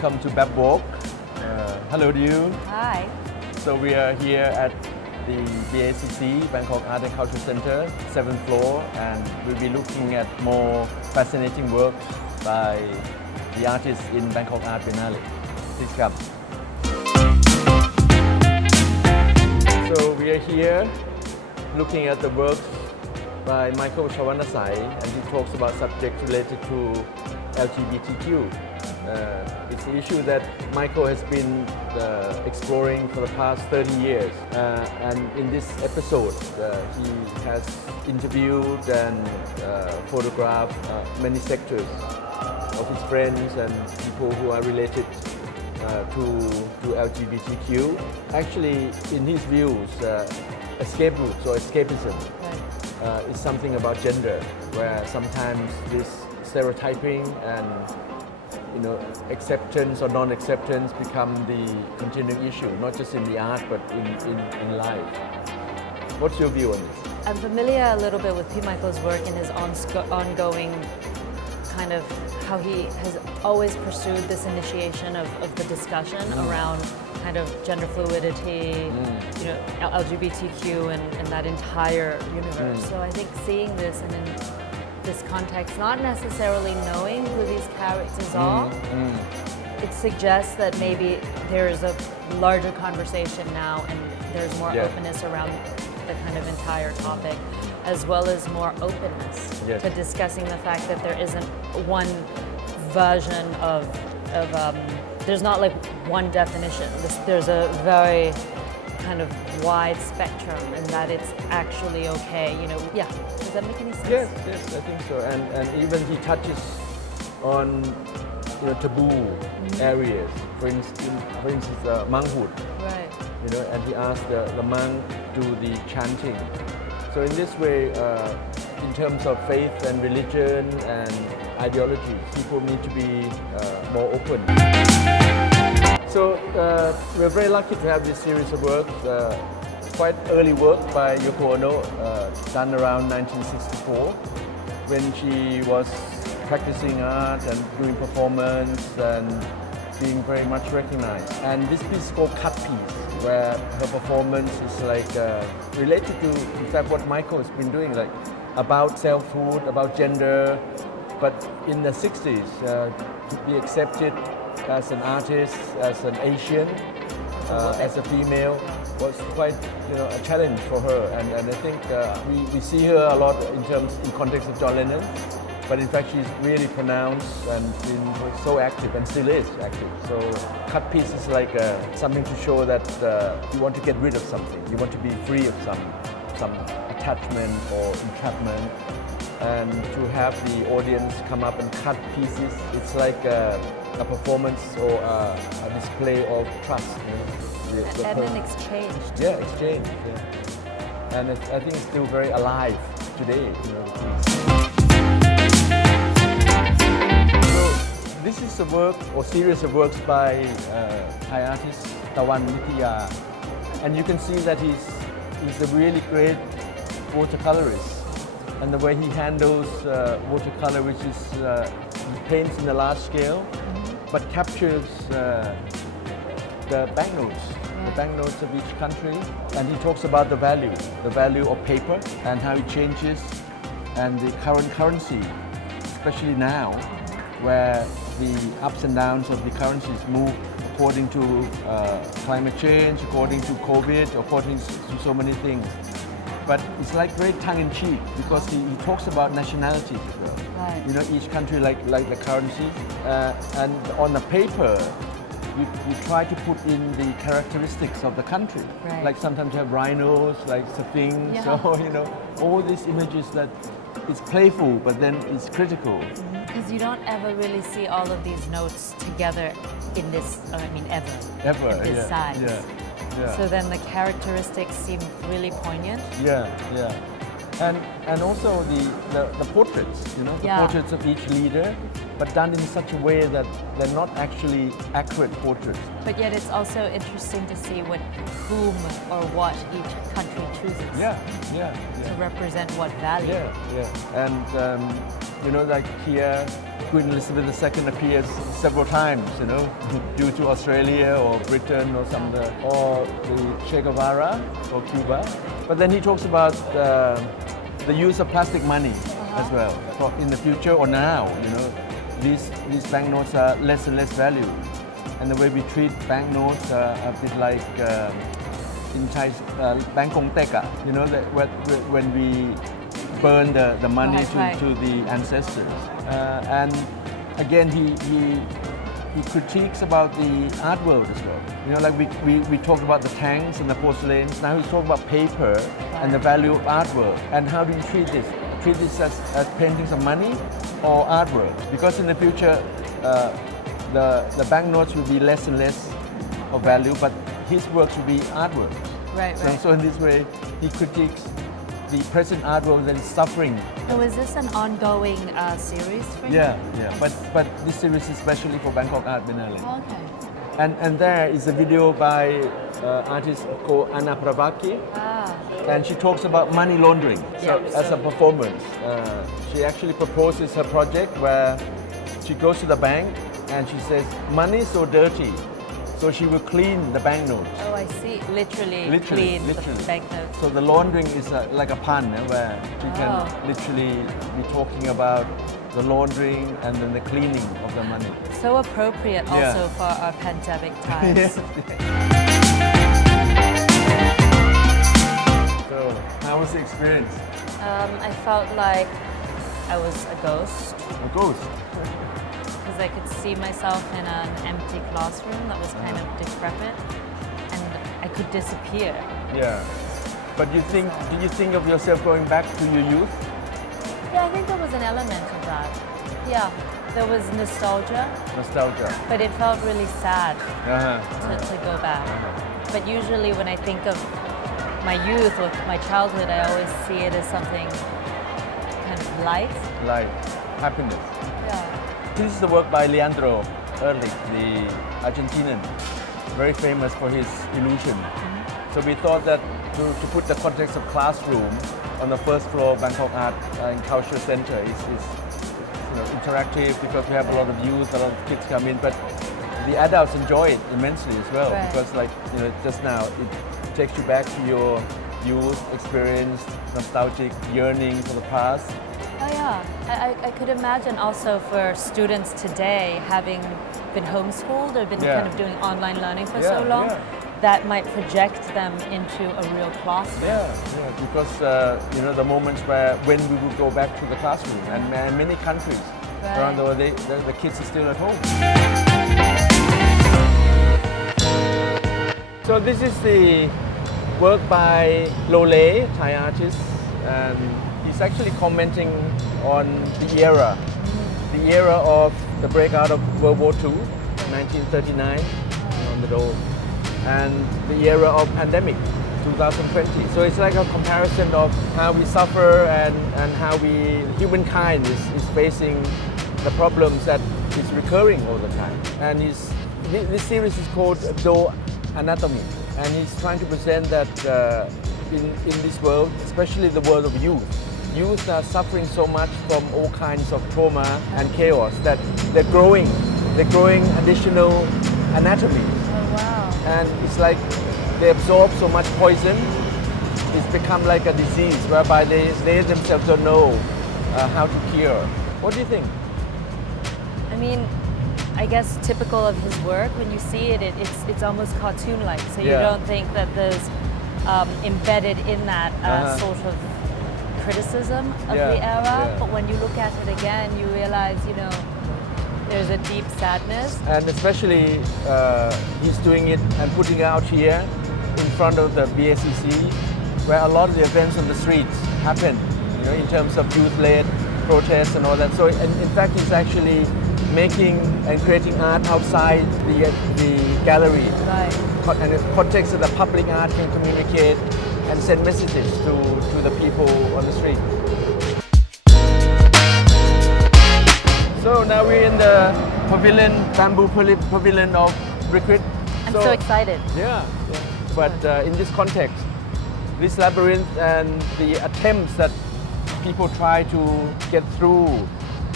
welcome to BAB Walk. Hello to you. Hi. So we are here at the BACC, Bangkok Art and Culture Center, 7th floor, and we'll be looking at more fascinating work by the artists in Bangkok Art Biennale. Please come. So we are here looking at the works by Michael Chawanasai, and he talks about subjects related to LGBTQ. It's an issue that Michael has been exploring for the past 30 years. And in this episode, he has interviewed and photographed many sectors of his friends and people who are related to LGBTQ. Actually, in his views, escape routes or escapism is something about gender, where sometimes this stereotyping and acceptance or non-acceptance become the continuing issue, not just in the art but in life. What's your view on this? I'm familiar a little bit with P. Michael's work and his ongoing kind of how he has always pursued this initiation of the discussion around kind of gender fluidity, LGBTQ and that entire universe. So I think seeing this and in this context, not necessarily knowing who these characters are, it suggests that maybe there is a larger conversation now and there's more openness around the kind of entire topic, as well as more openness to discussing the fact that there isn't one version of there's not like one definition. There's a very kind of wide spectrum and that it's actually okay, Does that make any sense? Yes, I think so. And even he touches on taboo areas. For instance, monkhood. Right. And he asked the monk to do the chanting. So in this way, in terms of faith and religion and ideology, people need to be more open. So we're very lucky to have this series of works, quite early work by Yoko Ono, done around 1964, when she was practicing art and doing performance and being very much recognized. And this piece is called Cut Piece, where her performance is like related to, in fact, what Michael has been doing, like about selfhood, about gender, but in the 60s, to be accepted as an artist, as an Asian, as a female, was quite a challenge for her. And I think we see her a lot in context of John Lennon, but in fact she's really pronounced and been so active and still is active. So Cut Piece is like something to show that you want to get rid of something, you want to be free of some attachment or entrapment, and to have the audience come up and cut pieces, it's like a performance or a display of trust. And an exchange. Yeah, exchange. Yeah. And I think it's still very alive today. So this is a work or series of works by Thai artist Tawan Nitya, and you can see that he's a really great watercolorist. And the way he handles watercolor, which is he paints in a large scale, but captures the banknotes of each country, and he talks about the value of paper and how it changes, and the current currency, especially now, where the ups and downs of the currencies move according to climate change, according to COVID, according to so many things. But it's like very tongue-in-cheek because he talks about nationalities as well. Right. Each country like the currency, and on the paper, you try to put in the characteristics of the country. Right. Like sometimes you have rhinos, like sphinx, all these images that it's playful, but then it's critical. Because you don't ever really see all of these notes together in this, ever in this size. Yeah. So then the characteristics seem really poignant. Yeah. And also the portraits, the portraits of each leader, but done in such a way that they're not actually accurate portraits. But yet it's also interesting to see whom or what each country chooses Yeah. to represent what value. Yeah. And like here, Queen Elizabeth II appears several times, due to Australia or Britain or or the Che Guevara or Cuba. But then he talks about the use of plastic money as well. For in the future or now, these banknotes are less and less valued. And the way we treat banknotes are a bit like in Thai, Bangkok Teka, that when we burn the money to the ancestors. And again, he critiques about the art world as well. Like we talked about the tanks and the porcelains. Now he's talking about paper and the value of artwork. And how do you treat this? Treat this as paintings of money or artwork? Because in the future, the banknotes will be less and less of value, but his works will be artwork. Right. So in this way, he critiques the present artwork that is suffering. So is this an ongoing series for you? Yeah. But this series is especially for Bangkok Art Biennale. Oh, okay. And there is a video by artist called Anna Pravaki. And she talks about money laundering. So as a performance, she actually proposes her project where she goes to the bank and she says, money is so dirty. So she will clean the banknotes. Oh, I see. Literally clean the banknotes. So the laundering is like a pun, where she can literally be talking about the laundering and then the cleaning of the money. So appropriate also for our pandemic times. So how was the experience? I felt like I was a ghost. A ghost? Because I could see myself in an empty classroom that was kind of decrepit, and I could disappear. Yeah. But did you think of yourself going back to your youth? Yeah, I think there was an element of that. Yeah, there was nostalgia. But it felt really sad to go back. But usually when I think of my youth or my childhood, I always see it as something kind of light. Light. Happiness. Yeah. This is the work by Leandro Ehrlich, the Argentinian, very famous for his illusion. So we thought that to put the context of classroom on the first floor of Bangkok Art and Culture Center is interactive because we have a lot of youth, a lot of kids come in, but the adults enjoy it immensely as well because just now it takes you back to your youth experience, nostalgic yearning for the past. Oh yeah, I could imagine also for students today having been homeschooled or been kind of doing online learning for so long, that might project them into a real classroom. Yeah, because the moments when we would go back to the classroom, and many countries around the world, the kids are still at home. So this is the work by Loli Thai artist, and he's actually commenting on the era of the breakout of World War II, 1939, on the road, and the era of pandemic, 2020. So it's like a comparison of how we suffer and how humankind is facing the problems that is recurring all the time. And this series is called Do Anatomy, and he's trying to present that in this world, especially the world of youth are suffering so much from all kinds of trauma and chaos that they're growing additional anatomy. Oh wow. And it's like they absorb so much poison, it's become like a disease whereby they themselves don't know how to cure. What do you think? I mean, I guess typical of his work, when you see it, it's almost cartoon-like, so you don't think that there's embedded in that sort of criticism of the era, but when you look at it again, you realize, there's a deep sadness. And especially he's doing it and putting it out here in front of the BACC, where a lot of the events on the streets happen, in terms of youth-led protests and all that. So in fact, he's actually making and creating art outside the gallery. Right. And the context of the public art can communicate and send messages to the people on the street. So now we're in the bamboo pavilion of Brickrit. I'm so excited. Yeah. But in this context, this labyrinth and the attempts that people try to get through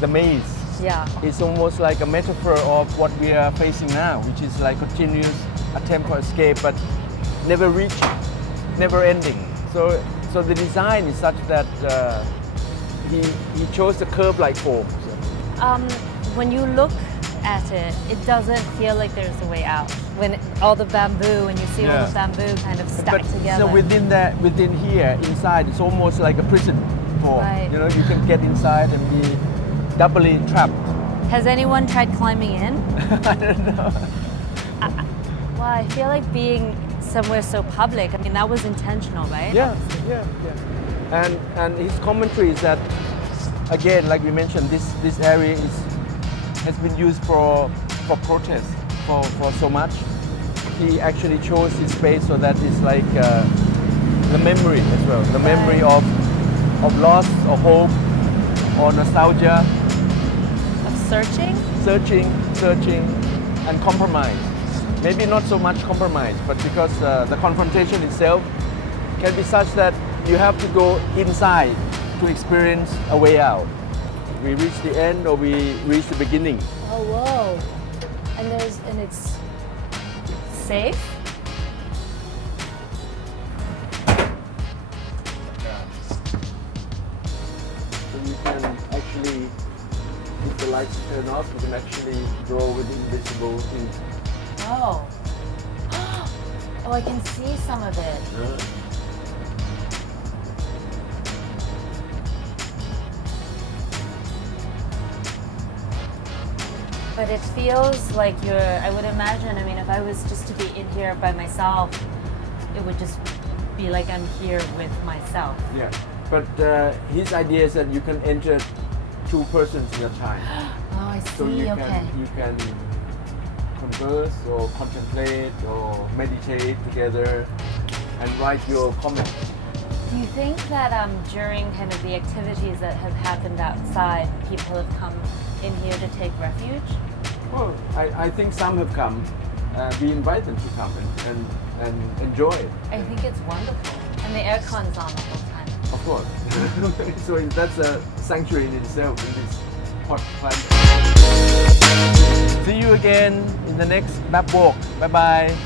the maze Yeah. It's almost like a metaphor of what we are facing now, which is like continuous attempt for escape, but never reaching, never ending. So the design is such that he chose the curve-like form. When you look at it, it doesn't feel like there's a way out. When all the bamboo, when you see all the bamboo kind of stacked together. So within here, inside, it's almost like a prison form. Right. You know, you can get inside and be doubly trapped. Has anyone tried climbing in? I don't know. Well, I feel like being somewhere so public, I mean, that was intentional, right? Yeah. And his commentary is that, again, like we mentioned, this area has been used for protest for so much. He actually chose this space so that it's like the memory as well, the memory of loss or hope or nostalgia. Of searching? Searching and compromise. Maybe not so much compromise, but because the confrontation itself can be such that you have to go inside to experience a way out. We reach the end or we reach the beginning. Oh, whoa. And it's safe? So you can actually, if the lights turn off, you can actually draw with invisible ink. Oh. Oh, I can see some of it. But it feels like I would imagine, I mean, if I was just to be in here by myself, it would just be like I'm here with myself. Yeah, but his idea is that you can enter two persons in a time. Oh, I see, So you okay. can converse or contemplate or meditate together and write your comments. Do you think that during kind of the activities that have happened outside, people have come in here to take refuge? Well, I think some have come. We invite them to come and enjoy it. I think it's wonderful. And the aircon's on the whole time. Of course. So that's a sanctuary in itself in this hot climate. See you again in the next BAB Walk. Bye bye.